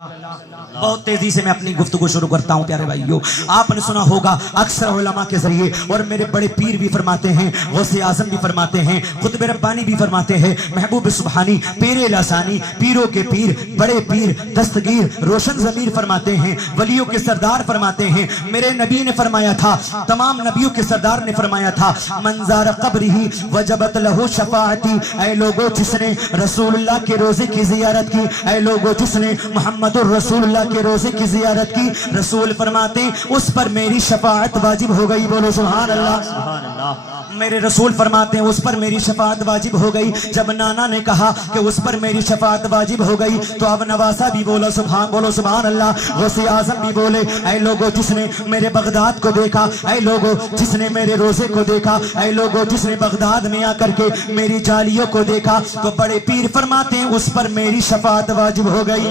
बहुत तेजी से मैं अपनी गुफ्तगू शुरू करता हूं प्यारे भाइयों। आपने सुना होगा अक्सर उलमा के जरिए, और मेरे बड़े पीर भी फरमाते हैं, गौसे आजम भी फरमाते हैं, खुतबे रब्बानी भी फरमाते हैं, महबूब सुबहानी पीर लासानी, पीरों के पीर, बड़े पीर, दस्तगीर, रोशन ज़मीर फरमाते हैं, वलियों के सरदार फरमाते हैं। मेरे नबी ने फरमाया था, तमाम नबियों के सरदार ने फरमाया था, मंज़ार क़ब्रिही वजबत लहू शफ़ाअती, ऐ लोगों जिसने रसूलुल्लाह के रोजे की जियारत की, ऐ लोगों जिसने मुहम्मदुर रसूलुल्लाह के रोजे की जियारत की, रसूल फरमाते उस पर मेरी शफाअत वाजिब हो गई। बोलो सुभान अल्लाह, सुभान अल्लाह। मेरे रसूल फरमाते हैं उस पर मेरी शफाअत वाजिब हो गई। जब नाना ने कहा कि उस पर मेरी शफाअत वाजिब हो गई, तो अब नवासा भी बोला सुभान, बोलो सुभान अल्लाह। गौसे आजम भी बोले, ऐ लोगों जिसने मेरे बगदाद को देखा, ऐ लोगों जिसने मेरे रोजे को देखा, ऐ लोगों जिसने बगदाद में आकर के मेरी जालियों को देखा, तो बड़े पीर फरमाते हैं उस पर मेरी शफाअत वाजिब हो गई।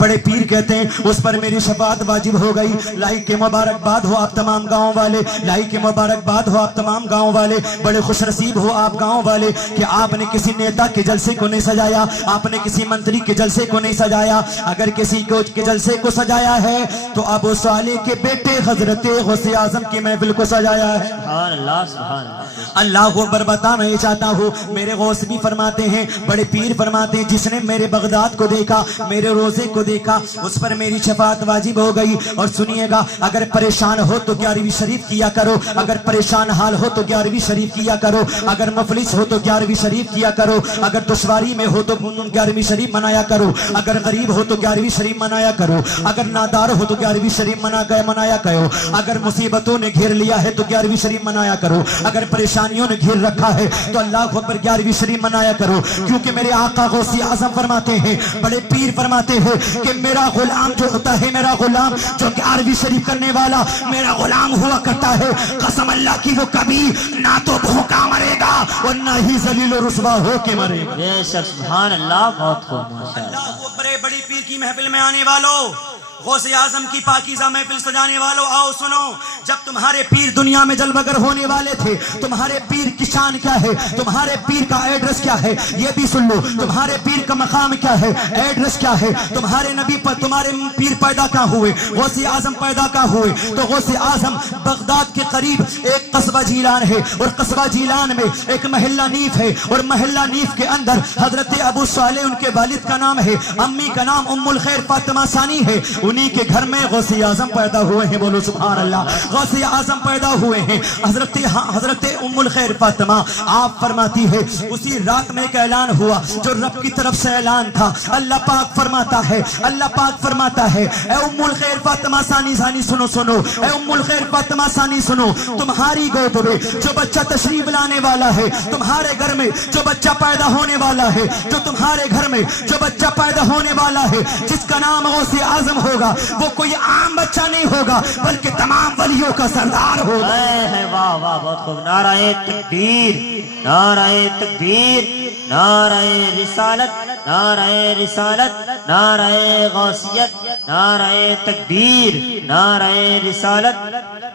बड़े पीर कहते हैं उस पर मेरी शफाअत वाजिब हो गई। लाइक के मुबारकबाद हो आप तमाम गाँव वाले, लाइक के मुबारकबाद हो आप तमाम गाँव वाले। बड़े खुशनसीब हो आप गाँव वाले कि आपने किसी नेता के जलसे को नहीं सजाया, आपने किसी मंत्री के जलसे को नहीं सजाया। अगर किसी को के जलसे को सजाया है तो अबू सालेह के बेटे हजरत गौसे आजम की महफिल को सजाया है। अल्लाह अकबर बता मैं चाहता हूँ, मेरे गौस भी फरमाते हैं, बड़े पीर फरमाते हैं, जिसने मेरे बगदाद को देखा, मेरे रोजे को देखा, उस पर मेरी शफाअत वाजिब हो गई। और सुनिएगा, अगर परेशान हो तो 11वीं शरीफ किया करो, अगर परेशान हाल हो तो 11वीं शरीफ किया करो, अगर मुफलिस हो तो 11वीं शरीफ किया करो, अगर दुश्वारी में हो तो 11वीं शरीफ मनाया करो, अगर गरीब हो तो 11वीं शरीफ मनाया करो, अगर नादार हो तो 11वीं शरीफ मनाया करो, अगर मुसीबतों ने घेर लिया है तो 11वीं शरीफ मनाया करो, अगर परेशानियों ने घेर रखा है तो अल्लाह अकबर 11वीं शरीफ मनाया करो। क्योंकि मेरे आका गौसे आजम फरमाते हैं, बड़े पीर फरमाते हैं कि मेरा गुलाम जो होता है, मेरा गुलाम जो 11वीं शरीफ करने वाला मेरा गुलाम हुआ करता है, कसम अल्लाह की वो कभी ना तो भूखा मरेगा और ना ही जलील रुस्वा हो के मरेगा। बेशक सुभान अल्लाह, बहुत खूब माशाअल्लाह। बड़े बड़ी पीर की महफिल में आने वालों, गौसे आजम की पाकीज़ा महफिल सजाने वालों, आओ सुनो। जब तुम्हारे पीर दुनिया में जलवगर होने वाले थे, तुम्हारे पीर की शान क्या है, तुम्हारे पीर का एड्रेस क्या है, ये भी सुन लो। तुम्हारे पीर का मकाम क्या है, एड्रेस क्या है, तुम्हारे नबी पर तुम्हारे पीर पैदा कहाँ हुए, गौसे आजम पैदा कहाँ हुए। तो गौसे आजम बगदाद के करीब एक कस्बा जीलान है, और कस्बा जीलान में एक महल्ला नीफ है, और महल्ला नीफ के अंदर हजरत अबू सालेह उनके वालिद का नाम है, अम्मी का नाम उम्मुल खैर फातिमा सानी है। उन्हीं के घर में गौसे आजम पैदा हुए हैं। बोलो सुभान अल्लाह। गौसे आजम पैदा हुए हैं, हजरत उम्मुल खैर फातिमा। आप फरमाती है उसी रात में एक ऐलान हुआ जो रब की तरफ से ऐलान था। अल्लाह पाक फरमाता है, अल्लाह पाक फरमाता है, ए उम्मुल खैर फातिमा सानी सानी सुनो सुनो, ए उम्मुल खैर फातिमा सानी सुनो, तुम्हारी गोद में जो बच्चा तशरीफ लाने वाला है, तुम्हारे घर में जो बच्चा पैदा होने वाला है, जो तुम्हारे घर में जो बच्चा पैदा होने वाला है, जिसका नाम गौसे आजम होगा, वो कोई आम बच्चा नहीं होगा बल्कि तमाम वलियों का सरदार होगा। वाह वाह, बहुत खूब। नाराए तकबीर, नाराए तकबीर, नाराए रिसालत, नाराए रिसालत, नाराए गौसियत, नाराए तकबीर, नाराए रिसालत।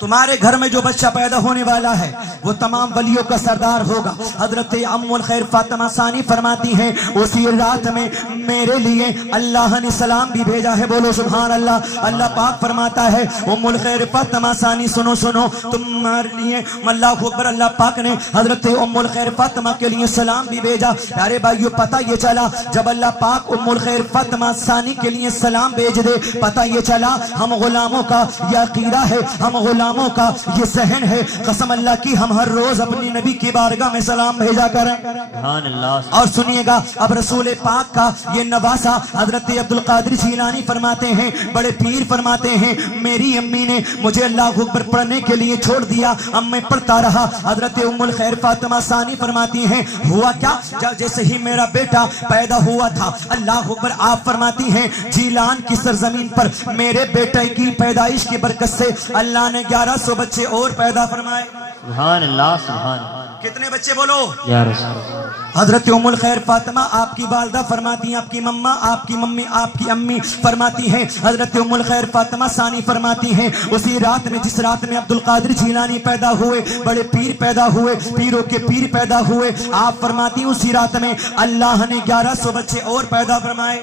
तुम्हारे घर में जो बच्चा पैदा होने वाला है वो तमाम वलियों का सरदार होगा। हजरत उम्मुल खैर फातिमा सानी फरमाती हैं उसी रात में मेरे लिए अल्लाह ने सलाम भी भेजा है। बोलो सुभान अल्लाह। अल्लाह पाक फरमाता है उम्मुल खैर फातिमा सानी सुनो सुनो, तुम्हारे लिए अल्लाह अकबर, अल्लाह पाक ने हजरत उम्मुल खैर फातिमा के लिए सलाम भी भेजा। अरे भाइयों, पता ये चला जब अल्लाह पाक उम्मुल खैर फातिमा सानी के लिए सलाम भेज दे, पता ये चला हम गुलामों का यह अकीदा है, हम गुलामों का ये सहन है, कसम अल्लाह की हम हर रोज अपनी नबी की बारगाह में सलाम भेजा करें। और सुनिएगा, अब रसूल पाक का ये नवासा हजरत अब्दुल कादिर जीलानी फरमाते हैं, बड़े पीर फरमाते हैं, मेरी अम्मी ने मुझे अल्लाह अकबर पढ़ने के लिए छोड़ दिया, अब मैं पढ़ता रहा। हजरत उम्मुल खैर फातिमा सानी फरमाती हैं हुआ क्या, जैसे ही मेरा बेटा पैदा हुआ था, अल्लाह अकबर, आप फरमाती हैं जीलान की सरजमीन पर मेरे बेटे की पैदाइश की बरकत से अल्लाह ने 1100 बच्चे और पैदा फरमाए। सुभान अल्लाह, सुभान अल्लाह। कितने बच्चे बोलो? या रसूल। हजरत उम्मुल खैर फातिमा आपकी वालिदा फरमाती हैं, आपकी मम्मा, आपकी मम्मी, आपकी अम्मी फरमाती हैं, हजरत उम्मुल खैर फातिमा सानी फरमाती हैं उसी रात में जिस रात में अब्दुल कादिर जीलानी पैदा हुए, बड़े पीर पैदा हुए, पीरों के पीर पैदा हुए, आप फरमाती उसी रात में अल्लाह ने 1100 बच्चे और पैदा फरमाए।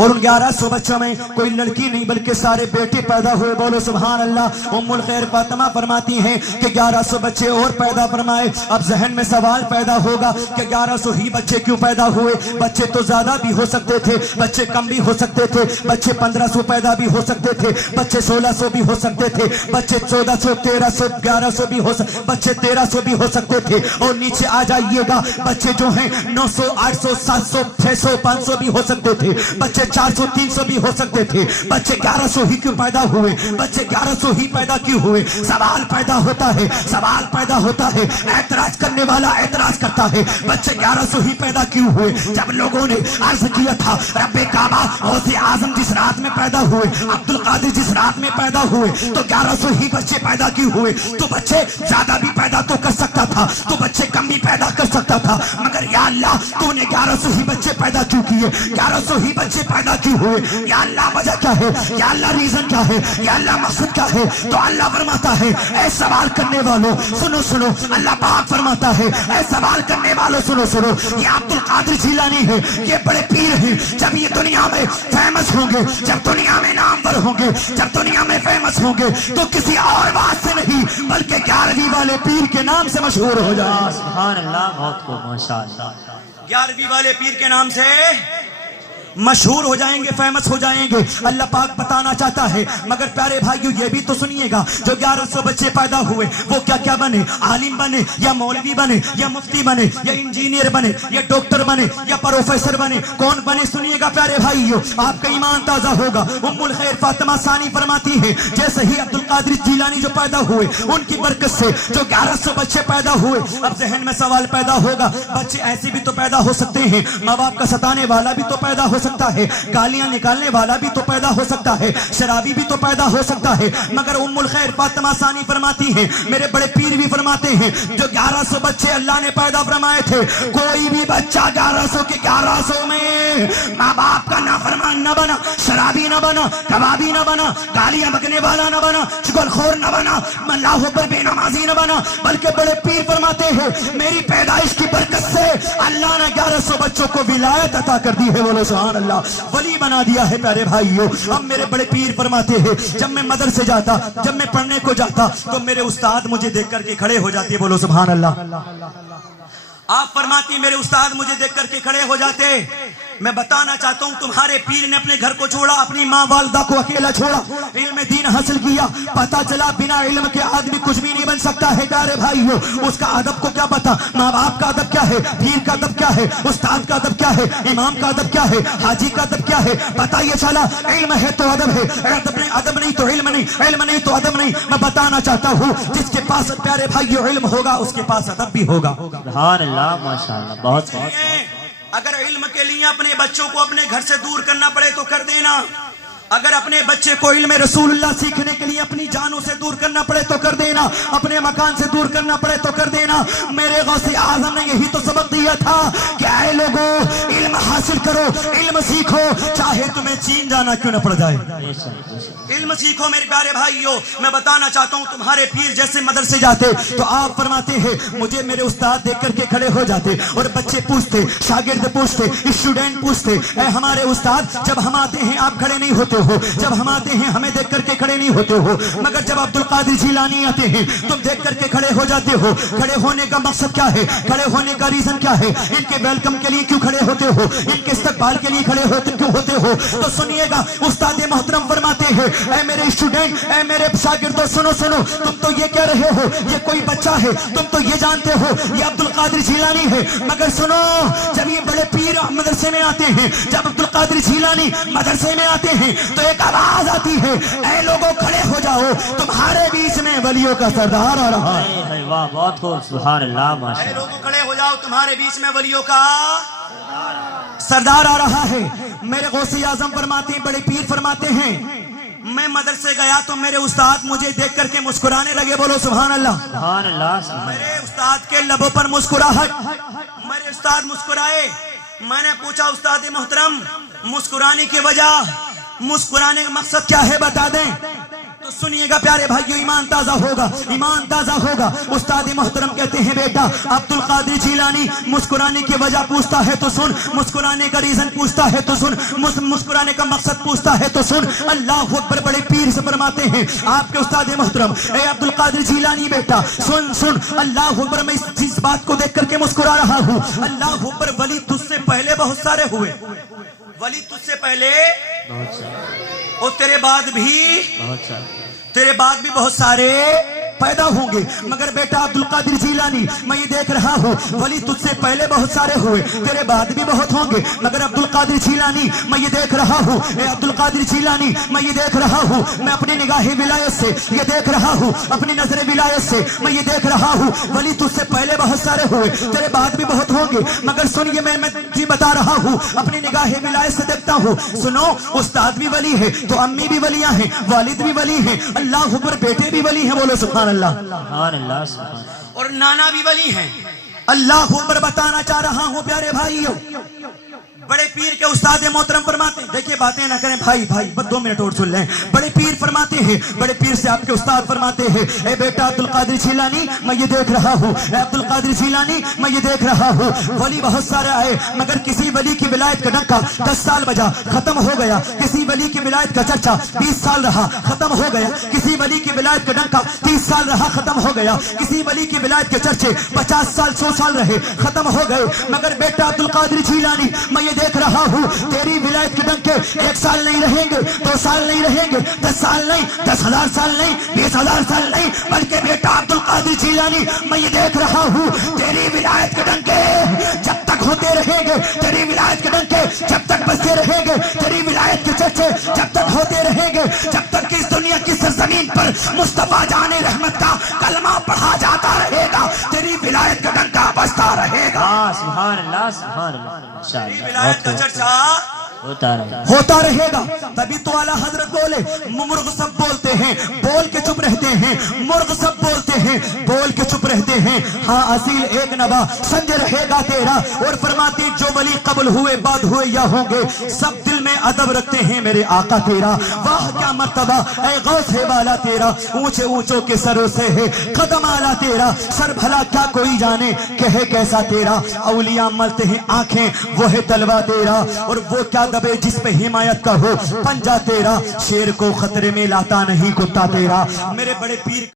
और उन 1100 बच्चों में कोई लड़की नहीं बल्कि सारे बेटे पैदा हुए। बोलो सुभान अल्लाह। उम्मुल खैर फातिमा फरमाती हैं कि 1100 बच्चे और पैदा फरमाए। अब जहन में सवाल पैदा होगा कि 1100 ही बच्चे क्यों पैदा हुए? बच्चे तो ज्यादा भी हो सकते थे, बच्चे कम भी हो सकते थे, बच्चे 1500 पैदा भी हो सकते थे, बच्चे 1600 भी हो सकते थे, बच्चे 1400, 1300, 1100 भी हो सकते, बच्चे 1300 भी हो सकते थे। और नीचे आ जाइएगा, बच्चे जो हैं 900, 800, 700, 600, 500 भी हो सकते थे, बच्चे 400, 300 भी हो सकते थे। बच्चे 1100 ही क्यों पैदा हुए? बच्चे 1100 ही पैदा क्यों हुए? सवाल पैदा होता है, सवाल पैदा होता है। ऐतराज करने वाला ऐतराज करता है, बच्चे 1100 ही पैदा क्यों हुए? जब लोगों ने अर्ज किया था रब्बे काबा गौसे आजम जिस रात में पैदा हुए, अब्दुल कादिर जिस रात में पैदा हुए, तो 1100 ही बच्चे पैदा क्यों हुए? तो बच्चे ज्यादा भी पैदा तो कर सकता था, तो बच्चे कम भी पैदा कर सकता था, मगर या अल्लाह तूने 1100 ही बच्चे पैदा क्यों किए? 1100 ही बच्चे पैदा क्यों हुए? या अल्लाह वजह क्या है? या अल्लाह रीजन क्या है? या अल्लाह मकसद क्या है? तो अल्लाह फरमाता है ऐ सवाल करने वालों सुनो सुनो, अल्लाह पाक फरमाता है ऐ सवाल करने वालों सुनो सुनो, ये अब्दुल कादिर जिलानी है, ये बड़े पीर हैं। जब ये दुनिया में फेमस होंगे, जब दुनिया में नामवर होंगे, जब दुनिया में फेमस होंगे, तो किसी और बात से नहीं बल्कि 11वीं वाले पीर के नाम से मशहूर हो जाए। सुभान अल्लाह, बहुत खूब, माशाअल्लाह। 11वीं वाले पीर के नाम से मशहूर हो जाएंगे, फेमस हो जाएंगे। अल्लाह पाक बताना चाहता है, मगर प्यारे भाइयों ये भी तो सुनिएगा, जो 1100 बच्चे पैदा हुए वो क्या क्या बने? आलिम बने या मौलवी बने या मुफ्ती बने या इंजीनियर बने या डॉक्टर बने या प्रोफेसर बने? कौन बने? सुनिएगा प्यारे भाइयों, आपका ईमान ताजा होगा। उम्मुल खैर फातिमा सानी फरमाती है जैसे ही अब्दुल कादिर जिलानी जो पैदा हुए, उनकी बरकत से जो 1100 बच्चे पैदा हुए। अब जहन में सवाल पैदा होगा, बच्चे ऐसे भी तो पैदा हो सकते हैं, माँ बाप का सताने वाला भी तो पैदा हो सकता है, गालियां निकालने वाला भी तो पैदा हो सकता है, शराबी भी तो पैदा हो सकता है, मगर उम्मुल खैर फातिमा सानी फरमाती हैं, मेरे बड़े पीर भी फरमाते हैं, जो 1100 बच्चे अल्लाह ने पैदा फरमाए थे, कोई भी बच्चा 1100 के 1100 में माँ बाप का नाफरमान न बना, शराबी न बना, कबाबी न बना, गालियां बकने वाला न बना, चुगलखोर न बना, अल्लाह पर बेनमाजी न बना, बल्कि बड़े पीर फरमाते हैं मेरी पैदाइश की बरकत से अल्लाह ने 1100 बच्चों को विलायत अता कर दी है। बोलो सुभान अल्लाह, वली बना दिया है प्यारे भाइयों। अब मेरे बड़े पीर फरमाते हैं जब मैं मदरसे जाता, जब मैं पढ़ने को जाता, तो मेरे उस्ताद मुझे देख करके खड़े हो जाते। बोलो सुभान अल्लाह। आप फरमाती मेरे उस्ताद मुझे देख करके खड़े हो जाते। मैं बताना चाहता हूँ तुम्हारे पीर ने अपने घर को छोड़ा, अपनी माँ वालदा को अकेला छोड़ा, इल्म दीन हासिल किया, पता चला बिना इल्म के आदमी कुछ भी नहीं बन सकता है प्यारे भाइयों। उसका अदब को क्या पता, माँ बाप का अदब क्या है, पीर का अदब क्या है, उस्ताद का अदब क्या है, इमाम का अदब क्या है, हाजी का अदब क्या है, पता ये चला इल्म है तो अदब है, अदब नहीं तो इल्म नहीं, इल्म नहीं तो अदब नहीं। मैं बताना चाहता हूँ जिसके पास प्यारे भाइयों इल्म होगा उसके पास अदब भी होगा। सुभान अल्लाह, माशाअल्लाह, बहुत बहुत। अगर इल्म के लिए अपने बच्चों को अपने घर से दूर करना पड़े तो कर देना, अगर अपने बच्चे को इल्म रसूलुल्लाह सीखने के लिए अपनी जानों से दूर करना पड़े तो कर देना, अपने मकान से दूर करना पड़े तो कर देना। मेरे गौसे आजम ने यही तो सबक दिया था कि आए लोगों इल्म हासिल करो, इल्म सीखो, चाहे तुम्हें चीन जाना क्यों न पड़ जाए, इल्म सीखो मेरे प्यारे भाइयों। मैं बताना चाहता हूँ तुम्हारे पीर जैसे मदरसे जाते तो आप फरमाते हैं मुझे मेरे उस्ताद देख करके खड़े हो जाते, और बच्चे पूछते, शागिर्द पूछते, स्टूडेंट पूछते, हमारे उस्ताद जब हम आते हैं आप खड़े नहीं होते हो, जब हम आते हैं हमें देख करके खड़े नहीं होते हो, मगर जब अब्दुल कादिर जिलानी आते हैं तुम देख करके खड़े हो जाते हो। खड़े होने का मकसद क्या है, खड़े होने का रीजन क्या है, इनके वेलकम के लिए क्यों खड़े होते हो, इनके इस्तकबाल के लिए खड़े होते क्यों होते हो? तो सुनिएगा उस्ताद मोहतरम फरमाते हैं ऐ मेरे स्टूडेंट, ऐ मेरे शागिर्दों सुनो सुनो, तुम तो ये कह रहे हो ये कोई बच्चा है, तुम तो ये जानते हो ये अब्दुल कादिर जिलानी है, मगर सुनो जब ये बड़े पीर मदरसे में आते हैं, जब अब्दुल कादिर जिलानी मदरसे में आते हैं तो एक आवाज आती है ऐ लोगों खड़े हो जाओ, तुम्हारे बीच में वलियों का सरदार आ रहा है। वाह, बहुत खूब, सुभान अल्लाह, माशाअल्लाह। ऐ लोगों खड़े हो जाओ, तुम्हारे बीच में वलियों का सरदार आ रहा है। मेरे गौसे आजम फरमाते हैं, बड़े पीर फरमाते हैं मैं मदरसे गया तो मेरे उस्ताद मुझे देख करके मुस्कुराने लगे। बोलो सुभान अल्लाह, सुभान अल्लाह। मेरे उस्ताद के लबों पर मुस्कुराहट, मेरे उस्ताद मुस्कुराए। मैंने पूछा उस्ताद मोहतरम मुस्कुराने की वजह, मुस्कुराने का मकसद क्या है बता दें? तो सुनिएगा प्यारे भाइयों, ईमान ताजा होगा, ईमान ताजा होगा। उस्ताद मोहतरम कहते हैं बेटा अब्दुल कादिर जिलानी मुस्कुराने की वजह पूछता है तो सुन, मुस्कुराने का रीजन पूछता है तो सुन, मुस्कुराने का मकसद पूछता है तो सुन। अल्लाह अकबर, बड़े पीर से फरमाते हैं आपके उस्ताद मोहतरम, ए अब्दुल कादिर जिलानी बेटा सुन सुन, अल्लाह अकबर, मैं इस बात को देख करके मुस्कुरा रहा हूँ। अल्लाह अकबर, वली तुझसे पहले बहुत सारे हुए, वली तुझसे पहले बहुत सारे, और तेरे बाद भी, बहुत सारे, तेरे बाद भी बहुत सारे पैदा होंगे। मगर बेटा अब्दुल कादिर जिलानी, मैं ये देख रहा हूँ वली तुझसे पहले बहुत सारे हुए, तेरे बाद भी बहुत होंगे। मगर अब्दुल कादिर जिलानी, मैं ये देख रहा हूँ, ए अब्दुल कादिर जिलानी, मैं ये देख रहा हूँ, मैं अपनी निगाह विलायत से ये देख रहा हूँ, अपनी नजर विलायत से मैं ये देख रहा हूँ, वली तुझसे पहले बहुत सारे हुए, तेरे बाद भी बहुत होंगे। मगर सुनिए, मैं जी बता रहा हूँ, अपनी निगाह विलायत से देखता हूँ। सुनो, उस्ताद भी वली है तो अम्मी भी वलियां हैं, वालिद भी वली हैं, अल्लाह अकबर, बेटे भी वली हैं, बोलो सुभान अल्लाह, सुभान अल्लाह, सुभान, और नाना भी वली हैं। अल्लाह अकबर, बताना चाह रहा हूं प्यारे भाइयों, बड़े पीर के उस्ताद मोहतरम फरमाते हैं, देखिए बातें ना करें भाई, बस 2 मिनट और सुन लें। बड़े पीर फरमाते हैं, बड़े पीर से आपके उस्ताद फरमाते हैं, ए बेटा अब्दुल कादिर जिलानी, मैं ये देख रहा हूँ, अब्दुल कादिर जिलानी, मैं ये देख रहा हूँ, वली बहुत सारे आए, मगर किसी वली की विलायत का डंका 10 साल बजा, खत्म हो गया। किसी वली की विलायत का चर्चा 20 साल रहा, खत्म हो गया। किसी वली की विलायत का डंका 30 साल रहा, खत्म हो गया। किसी वली की विलायत के चर्चे 50 साल 100 साल रहे, खत्म हो गए। मगर बेटा अब्दुल कादिर जिलानी, मैं देख रहा हूँ, तेरी विलायत के डंके 1 साल नहीं रहेंगे, 2 साल नहीं रहेंगे, 10 साल नहीं, 10,000 साल नहीं, 20,000 साल नहीं, बल्कि बेटा अब्दुल कादिर जिलानी, मैं ये देख रहा हूँ, तेरी विलायत के डंके जब तक होते रहेंगे, तेरी विलायत के डंके जब तक बजते रहेंगे, तेरी विलायत के चर्चे जब तक होते रहेंगे, जब तक कि इस दुनिया की सरजमीन पर मुस्तफा जाने रहमत का कलमा पढ़ा जाता रहेगा, तेरी विलायत का डंका बजता रहेगा। सुभान अल्लाह, सुभान अल्लाह, माशाअल्लाह, विलायत का चर्चा होता रहेगा। तभी तो आला हजरत बोले, मुर्ग सब बोलते हैं, बोल के चुप रहते हैं, मुर्ग सब बोलते हैं, बोल के चुप रहते हैं, हाँ असील एक नवा संज रहेगा तेरा। और फरमाती, जो वली कबल हुए बाद हुए या होंगे, सब दिल में अदब रखते हैं मेरे आका तेरा। वाह क्या मर्तबा ऐ गौस है वाला तेरा, ऊंचे ऊंचों के सरों से है कदम आला तेरा, सर भला क्या कोई जाने कहे कैसा तेरा। औलिया मलते हैं आंखें, वो है तलवा तेरा, और वो क्या दबे जिस पे हिमायत का हो पंजा तेरा। शेर को खतरे में लाता नहीं कुत्ता तेरा। मेरे बड़े पीर